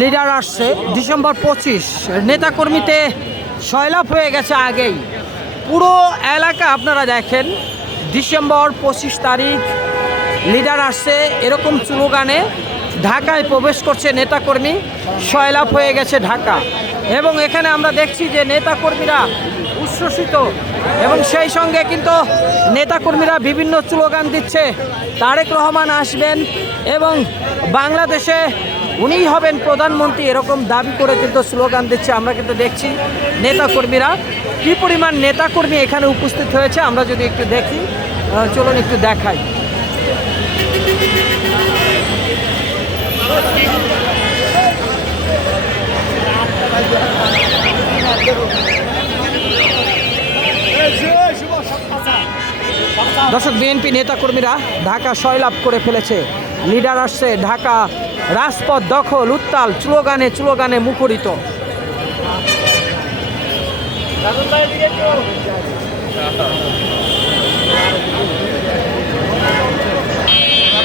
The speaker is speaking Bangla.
লিডার আসছে। ডিসেম্বর পঁচিশ। নেতাকর্মীতে সয়লাভ হয়ে গেছে আগেই। পুরো এলাকা আপনারা দেখেন, ডিসেম্বর পঁচিশ তারিখ লিডার আসছে এরকম স্লোগানে। ঢাকায় প্রবেশ করছে নেতাকর্মী, সয়লাভ হয়ে গেছে ঢাকা। এবং এখানে আমরা দেখছি যে নেতাকর্মীরা উচ্ছ্বসিত। এবং সেই সঙ্গে কিন্তু নেতাকর্মীরা বিভিন্ন স্লোগান দিচ্ছে। তারেক রহমান আসবেন এবং বাংলাদেশে উনিই হবেন প্রধানমন্ত্রী, এরকম দাবি করে কিন্তু স্লোগান দিচ্ছে। আমরা কিন্তু দেখছি নেতাকর্মীরা কী পরিমাণ নেতাকর্মী এখানে উপস্থিত হয়েছে, আমরা যদি একটু দেখি চলুন একটু দেখাই। দর্শক, বিএনপি নেতাকর্মীরা ঢাকা সয়লাভ করে ফেলেছে। লিডার আসছে ঢাকা রাজপথ দখল উত্তাল চুলোগানে চুলোগানে মুখরিত।